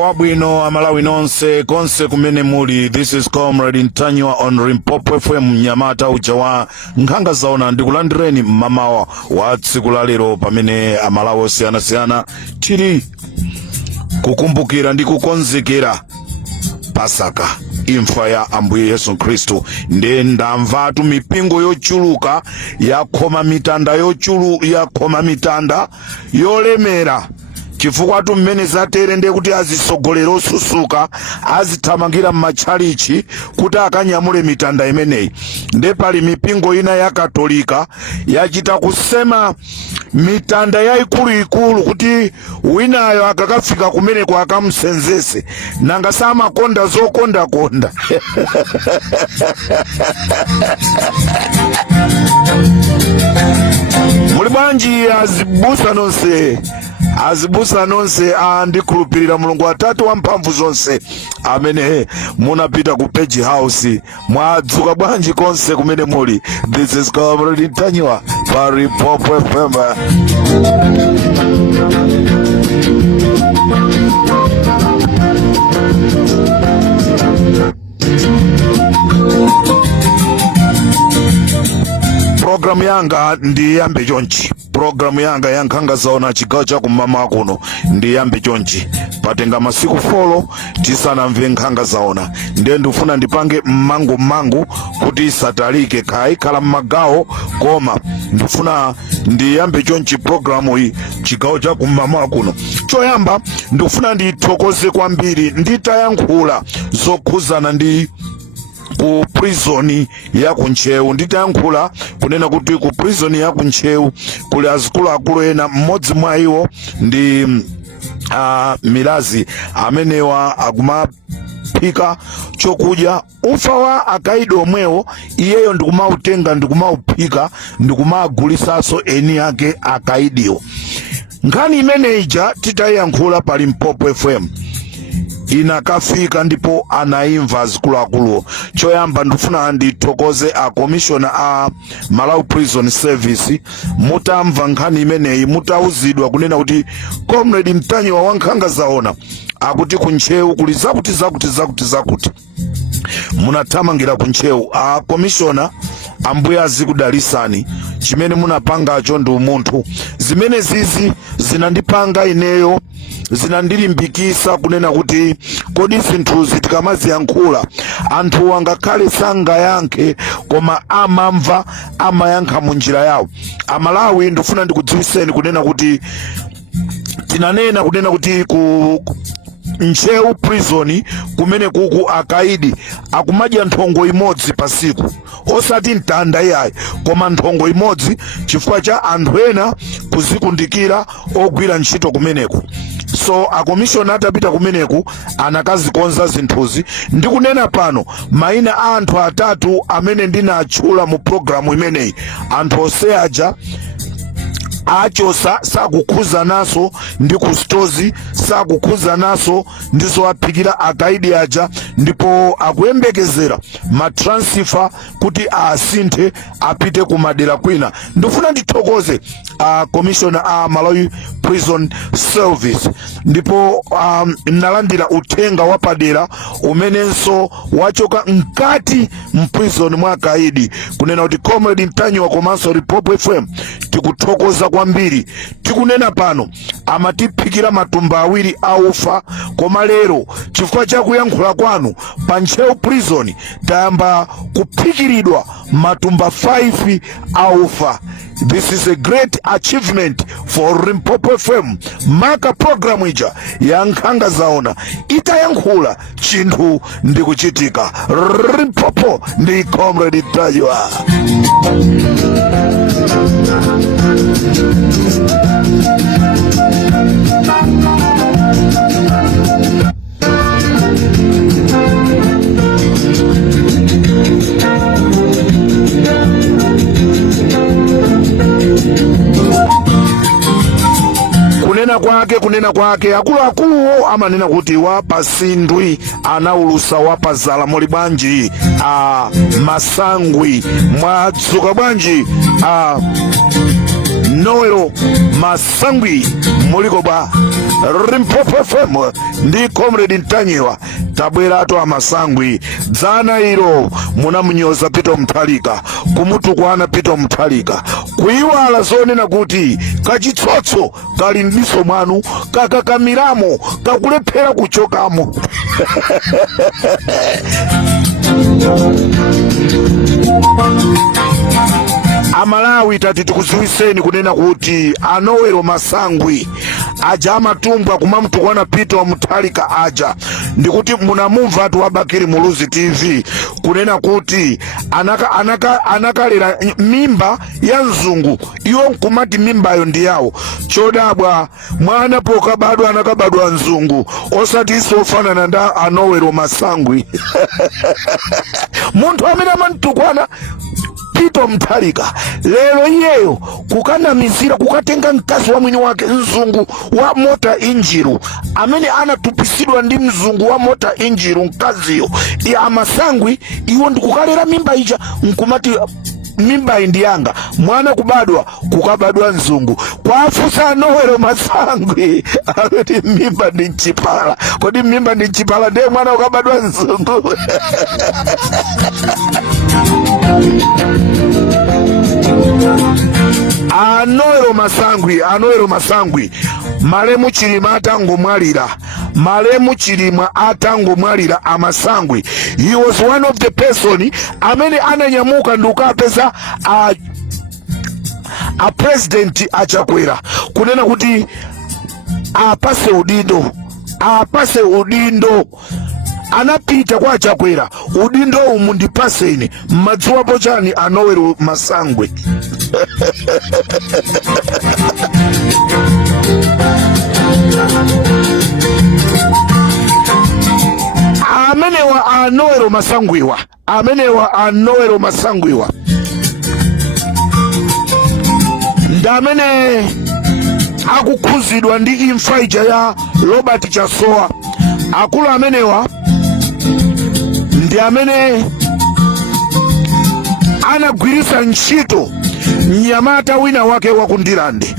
wabwino amalawi nonse konse kumene muli. This is Comrade Ntanywa on Limpopo FM Nyamata uchawa nkhanga zaona ndikulandireni mamawa wa tsiku la lero pamene amalawi osiyanasiyana tiri kukumbukira ndi kukonzekera Pasaka, imfa ya Ambuye Yesu Kristu. Nde ndamvatu mipingo yochuluka yakhoma mitanda yolemera chifukwa mmene zatere nde kuti azisogolera osusuka azithamangira m'matchalichi kuti akanyamule mitanda imeneyi. Nde pali mipingo ina ya Katolika yachita kusema mitanda yaikulu kuti winayo akakafika kumene kwa akamsenzese nanga samakonda zokonda muli bwanji azibusa nonse ndikhulupirira Mulungu Atate wamphamvu zonse amene munapita ku Page House mwadzuka bwanji konse kumene muli. This is Comrade Ntanywa pa Limpopo FM. Programu yanga ndiyambe chonchi. Programu yanga yankhanga zaona chigawo cha kumama kuno ndiyambe chonchi. Patenga masiku 4 tisanamve nkhanga zaona. Ndiye ndifuna ndipange mmangu kuti isatalike khala mmagawo koma ndifuna ndiyambe chonchi programu hii chigawo cha kumama kuno. Choyamba ndifuna ndithokoze kwambiri nditayankhula zokhuzana ndi ku prison ya kunchewu. Nditayankhula kunena kuti ku prison ya kunchewu kuli akulu ena, mmodzi mwa iwo ndi Milazi amenewa akumaphika chokudya ufa wa akaidi omwewo iyeyo ndikumautenga ndikumauphika ndikumagulisaso eni yake akaidiwo. Nkhani imeneija titayankhula pa Limpopo FM inakafika ndipo anaimva azikuluakulu. Choyamba ndifuna ndithokoze a commissioner a Malawi Prison Service. Mutamva nkhani imeneyi mutauzidwa kunena kuti Comrade Ntanywa wankhanga zaona akuti kunchewu kuli zakuti munathamangira kunchewu. A commissioner Ambuye azikudalisani, chimene munapangacho ndi umunthu. Zimene zizi zinandipanga ineyo zinandilimbikisa kunena kuti kodi zinthuzi tikamaziyankhula anthu angakhale sangayankhe koma amamva amayankha munjira yawo. Amalawi ndifuna ndikudziwiseni kunena kuti tinanena kunena kuti ku Nchewu prison kumene kuku akaidi akumadya nthongo imodzi pasiku, osati mtanda yayi koma nthongo imodzi chifukwa cha anthu ena kuzikundikira ogwira ntchito kumeneku. So a commissioner atapita kumeneku anakazikonza zinthuzi. Ndikunena pano maina a anthu atatu amene ndinatchula mu programu imeneyi. Anthu oseaja achosa sakukhuza naso ndi kustozi, sakukhuza naso ndizo aphikira akaidi aja, ndipo akuyembekezera matransfer kuti asinthe apite kumadera kwina. Ndifuna ndithokoze commissioner a Malawi Prison Service, ndipo nalandira uthenga wapadera umenenso wachoka mkati mprison mwa akaidi kunena kuti Comrade Ntanywa komanso Limpopo FM tikuthokoza kwambiri. Tikunena pano amatiphikira matumba awiri aufa, koma lero chifukwa cha kuyankhula kwanu pa Nchewu prison tayamba kuphikiridwa matumba 5 aufa. This is a great achievement for Limpopo FM. Maka programu ija ya nkhanga zaona itayankhula chinthu ndikuchitika. Limpopo ndi Comrade Ntanywa. Kunena kwake akuluakulu amanena kuti wapasindwi anaulusa wapazala. Muli bwanji Masangwi, mwadzuka bwanji Noelo Masangwi, muliko ba Limpopo FM ndi Comrade Ntanyiwa tabweratu amasangwi. Dzana ilo munamunyoza Peter Mutharika, kumutukwana Peter Mutharika, kuiwala zonena kuti kachitsotso kali ndiso mwanu, kakakamiramo kakulephera kuchokamo. Amalawi tati tikuziwiseni kunena kuti Anowelo Masangwi aja amatumbwa kumamutukwana Peter Mutharika aja ndikuti munamumva atu Wabakiri Muluzi TV kunena kuti anakalera mimba ya nzungu, iwo nkumati mimbayo ndi yawo. Chodabwa mwana pokabadwa anakabadwa nzungu, osati isofanana nda Anowelo Masangwi. Muntu amene amantukwana Peter Mutharika lero iyeyo kukanamizira kukatenga mkazi wa mwini wake nzungu wa mota injiru amene anatupisidwa ndi mzungu wa mota injiru mkaziyo ya amasangwi. Iwo ndikukalera mimba ija nkumati mimba indiyanga, mwana kubadwa kukabadwa nzungu. Kwafusa Anowelo Masangwi akuti mimba ndi nchipala. Kodi mimba ndi nchipala ndiye mwana ukabadwa nzungu? Anowelo Masangwi malemu Chilima atangomwalira, malemu Chilima atangomwalira amasangwi. He was one of the person amene ananyamuka ndukapeza a president achakwera kunena kuti apase udindo, anapita kwa Chakwera, udindo umu ndipaseni madziwa pochani Anowelo Masangwi. Amenewa Anowelo Masangwiwa ndamene akukhuzidwa ndi imfa ija ya Robert Chasoa. Akulu amenewa ndi amene anagwirisa ntchito mnyamata wina wake wakundilande.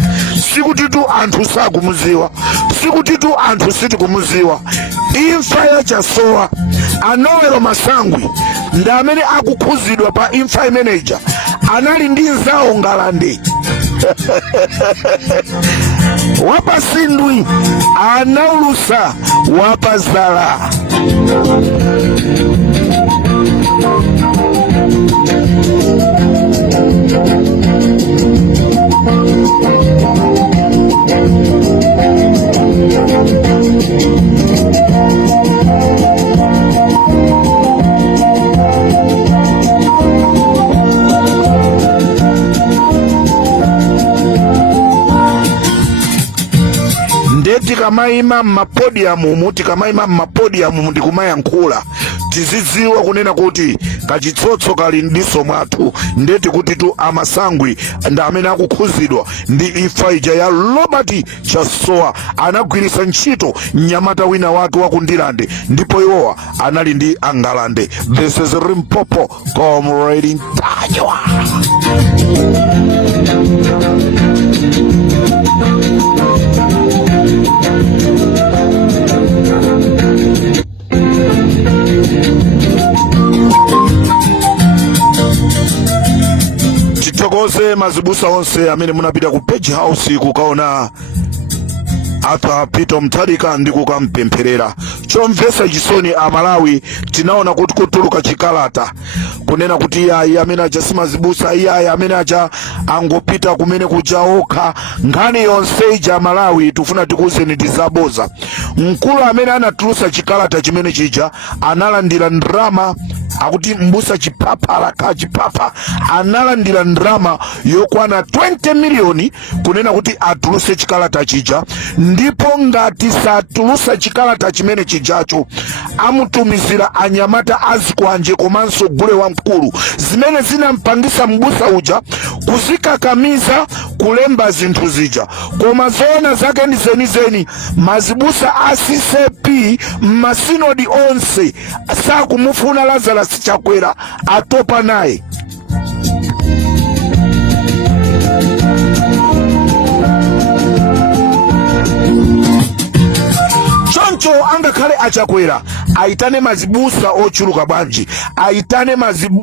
Sikutitu anthu sakumuziwa, sikutitu anthu sitikumuziwa. Imfa ya Chasoa, Anowelo Masangwi ndi amene akukhuzidwa pa imfa imeneja, anali ndi nzawo ngalande. Wapasindwi anaulusa wapazala. Tikamaima mmapodium ndikumayankhula tizidziwa kunena kuti kachitsotso kali ndiso mwathu. Ndeti kuti tu amasangwi ndi amene akukhuzidwa ndi imfa ija ya Robert Chasoa, anagwirisa ntchito mnyamata wina wake wakundilande ndipo iwowa anali ndi angalande. This is Limpopo Comrade Ntanyiwa. Titokoze mazibusa onse amene munapita ku Page House kukaona apa Peter Mutharika ndi kukampempherera. Chomvesa chisoni Amalawi tinaona kuti kutuluka chikalata kunena kuti iyayi amene aja simazibusa, iyayi amene aja angopita kumene kujaokha. Nkhani yonse ija Amalawi tufuna tikuzeni tizaboza. Mkulu amene anatulusa chikalata chimene chija analandira ndrama, akuti mbusa chipapa alaka chipapa analandira ndrama yokwana 20 milioni kunena kuti atuluse chikalata chija. Ndipo ngati satulusa chikalata chimene chijacho amutumizira anyamata azikwanje komanso gule wa mkulu, zimene zinampangisa mbusa uja kuzikakamiza kulemba zinthu zija. Koma zona zake ndi zenizeni mazibusa asisepi masinodi onse sakumufuna Lazarus Chakwera atopa naye. choncho angakhale achakwera aitane mazibusa ochuluka bwanji, aitane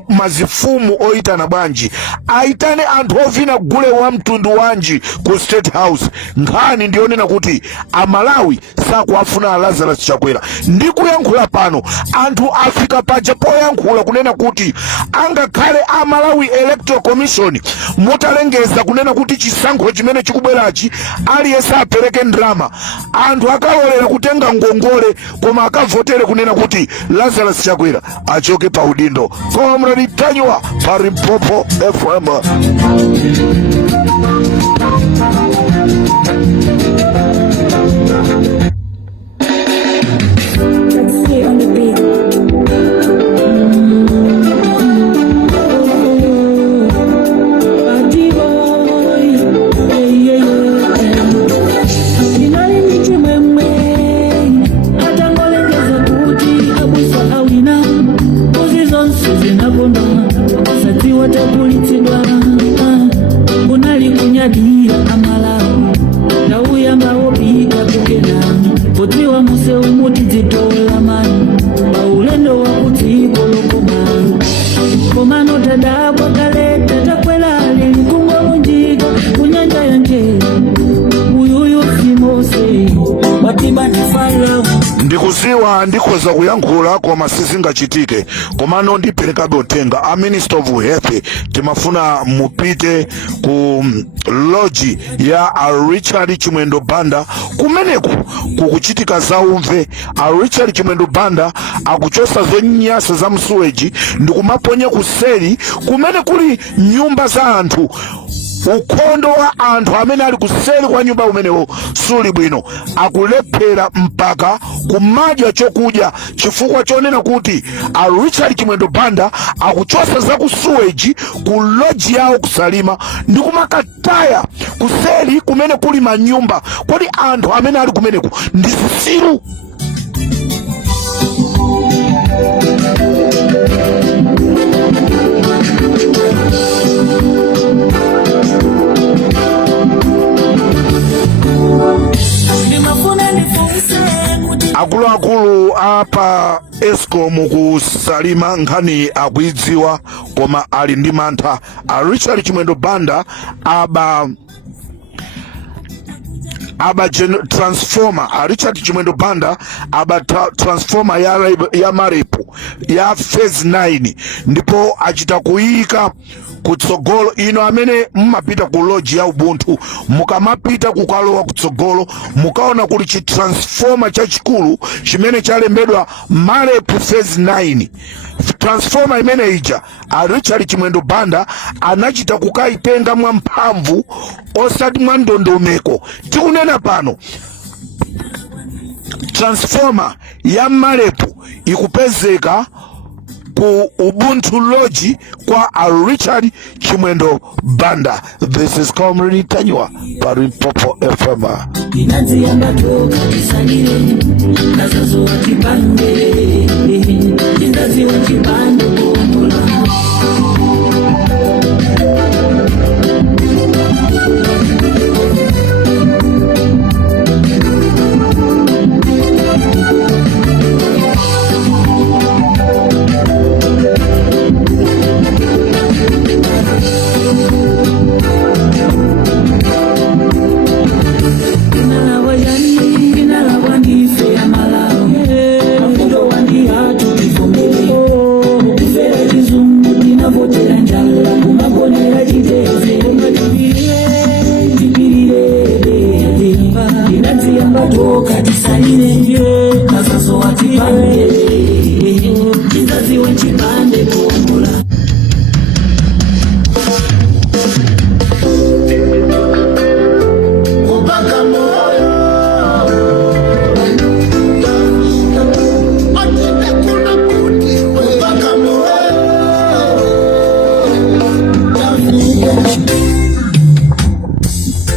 mazifumu oitana bwanji, aitane anthu ovina gule wa mtundu wanji ku State House, nkhani ndionena kuti amalawi sakuafuna Lazarus Chakwera. Ndikuyankhula pano anthu afika paja poyankhula kunena kuti angakhale amalawi Electoral Commission mutalengeza kunena kuti chisankho chimene chikubwerachi aliyense apereke ndrama, anthu akalolera kutenga ngongole koma akavotere kunena kuti Lazarus Chakwera achoke pa udindo. Comrade Tanywa pa Limpopo FM. Ndikuziwa ndikoza kuyankhula koma sizingachitike, komano ndiperekabe utenga a Minister of Health timafuna mupite ku lodge ya Richard Chimwendo Banda kumeneku kukuchitika zaumve. Richard Chimwendo Banda akuchosa zonyasa za msuweji ndikumaponya kuseli kumene kuli nyumba za anthu. Ukhondo wa anthu amene ali kuseli kwa nyumba umenewo suli bwino, akulephera mpaka kumadya chokudya chifukwa chonena kuti Richard Chimwendo Banda akuchosa za kusuweji ku lodge yawo kusalima ndikumakataya kuseli kumene kuli manyumba. Kodi anthu amene ali kumeneku ndi zisiru? Akulu apa Eskom kusalima nkhani akuidziwa koma ali ndi mantha. Richard Chimwendo Banda aba transformer. Richard Chimwendo Banda aba transformer ya Marepo ya phase 9 ndipo achita kuyika kutsogolo ino amene mmapita ku lodge ya Ubuntu, mukamapita kukalowa kutsogolo mukaona kuli chi transformer chachikulu chimene chalembedwa Marepo phase 9. Transformer imene ija Richard Chimwendo Banda anachita kukaitenga mwa mphamvu osati mwa ndondomeko. Tikunena pano transformer ya Marepo ikupezeka ku Ubuntu lodge kwa Richard Chimwendo Banda. This is Comrade Tanywa pa Limpopo FM.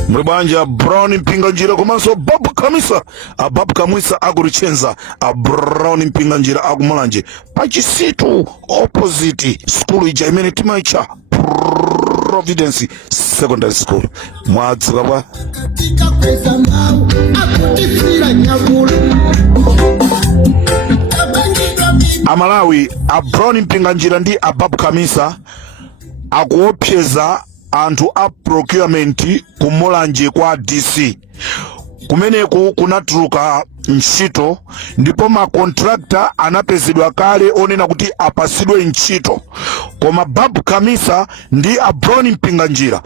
Mribanja Brown Mpinga Njira komanso Babu Kamisa Babu Kamisa agurichenza Brown Mpinga Njira agumulanje pachisitu opposite school ija imene timaicha Providence Secondary School. Mwadzuka bwa Amalawi a Brown Mpinganjira ndi a Babu Kamisa akuopseza anthu a procurement kumulanje kwa DC. Kumeneku kunatuluka ntchito ndipo ma contractor anapezedwa kale onena kuti apasidwe ntchito, koma Babu Kamisa ndi a Brown Mpinganjira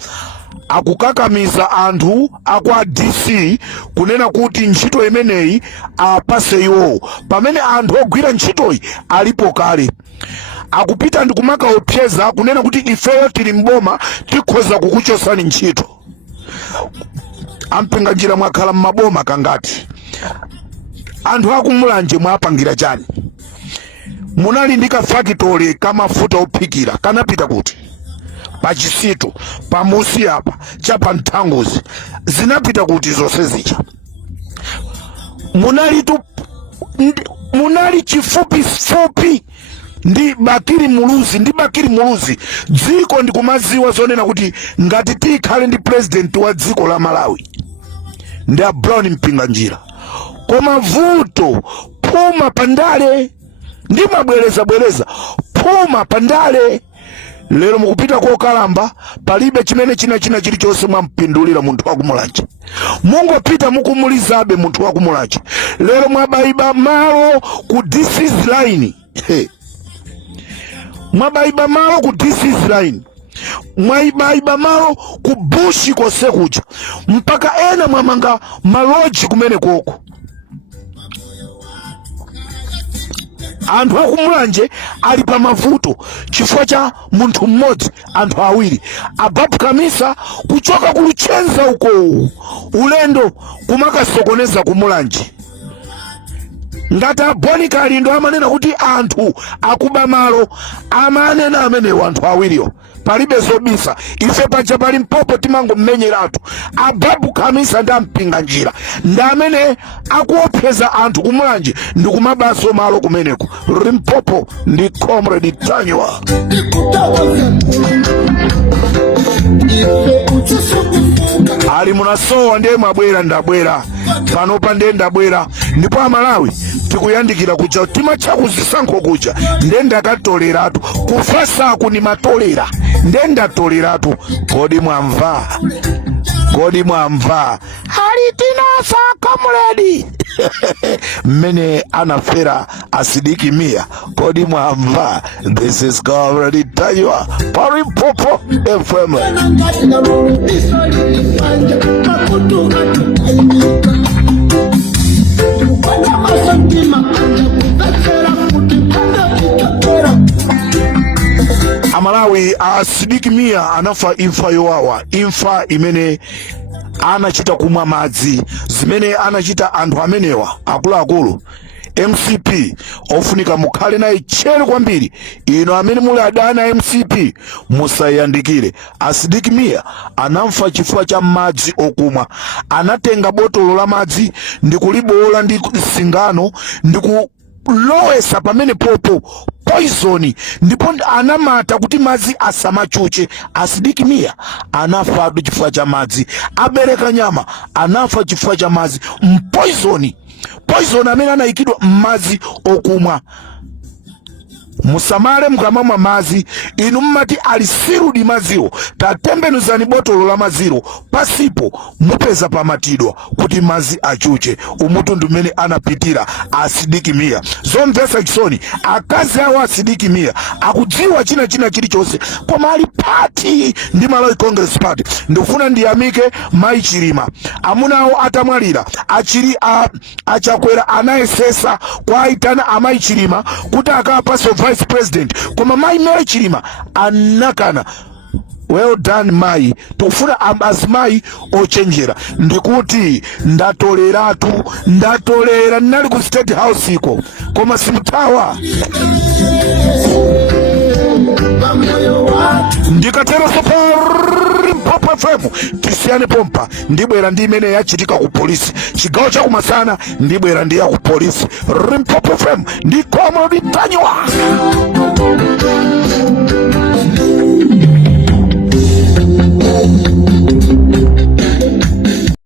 akukakamiza anthu akwa DC kunena kuti ntchito imeneyi apase iwo pamene anthu ogwira ntchitoyi alipo kale. Akupita ndi kumakaopseza kunena kuti ifeyo tili mboma tikhoza kukuchosani ntchito. Ampinganjira mwakhala mmaboma kangati? Anthu akumulanje mwapangira chani? Munali ndi kafakitole kamafuta ophikira kanapita kuti? Pachisito, pamusi apa, chapa Nthanguzi, zinapita kuti zonse zicha? Munali chifupi ndi Bakiri Muluzi, dziko ndi kumaziwa zonena kuti ngati tikhale ndi president wa dziko la Malawi ndi a Brown Mpinganjira. Koma vuto puma pandale ndi mabwereza puma pandale. Lero mukupita kwa Kalamba palibe chimene china chilichonse mwampindulira munthu wakumulanje. Mungu pita mukumulizabe munthu wakumulanje. Lero mwabaiba malo ku DC's line. Mwabaiba malo ku DC's line. Mwabaiba malo ku bushi kose kuja. Mpaka ena mwamanga maloji kumene koko. Anthu akumulanje ali pa mavuto chifukwa cha munthu mmodzi, anthu awiri. A Babu Kamisa kuchoka kuluchenza uko ulendo kumakasokoneza kumulanje. Ngati aboni kalindo amanena kuti anthu akuba malo, amanena amene anthu awiriyo palibe zobisa. Ife paja pali Mpopo timango mmenyeratu. A Babu Kamisa ndi Mpinganjira ndi amene akuopseza anthu kumulanje ndi kumabaso malo kumeneko. Limpopo ndi Comrade Tanywa. Ali munasowa ndiye mabwera ndabwera panopa ndiye ndabwera. Ndipo Amalawi tikuyandikira kuja tima chakuzisankho kuja ndenda katoleratu kufasa kuni matolera ndenda toleratu. Kodi mwamva halitinasa Comrade mene anafera asidiki mia. Kodi mwamva? This is Comrade Tanywa Pari Popo FM. Amalawi asidiki mia anafa imfa yowawa, imfa imene anachita kumwa madzi, zimene anachita anthu amenewa akuluakulu. MCP ofunika mukhale naye tcheru kwambiri. Ino amene muli adana MCP musayandikire. Asidiki mia anamfa chifukwa cha madzi okumwa. Anatenga botolo la madzi ndi kulibola ndi singano ndi kulowesa pamene popo poison, ndipo anamata kuti madzi asamachuche. Asidiki mia anafa chifukwa cha madzi. Abereka nyama anafa chifukwa cha madzi. Poison amene anayikidwa madzi okumwa. Musamale mkamamwa madzi inu mmati alisirudi madziwo. Tatembenuzani botolo la madziwo pasipo mupeza pamatidwa kuti madzi achuche. Umutu ndumene anapitira asidiki mia. Zomvesa chisoni akazi awo asidiki mia akudziwa china chilichonse koma ali party ndi Malawi Congress Party. Ndifuna ndiyamike Mai Chilima amunawo atamwalira achakwera anayesesa kwa aitana Mai Chilima kuti akapaso Vice President, koma Mai Mary Chilima anakana. Well done Mai, tufuna Mai ochenjera. Ndikuti ndatolera nali ku State House iko koma simutawa. Ndikatero sopari Mpopo FM tisiyane pompa. Ndibwera ndi imene yachitika ku polisi chigawo cha kumasana. Ndibwera ndi ya ku polisi. Mpopo FM ndi Comrade Tanywa.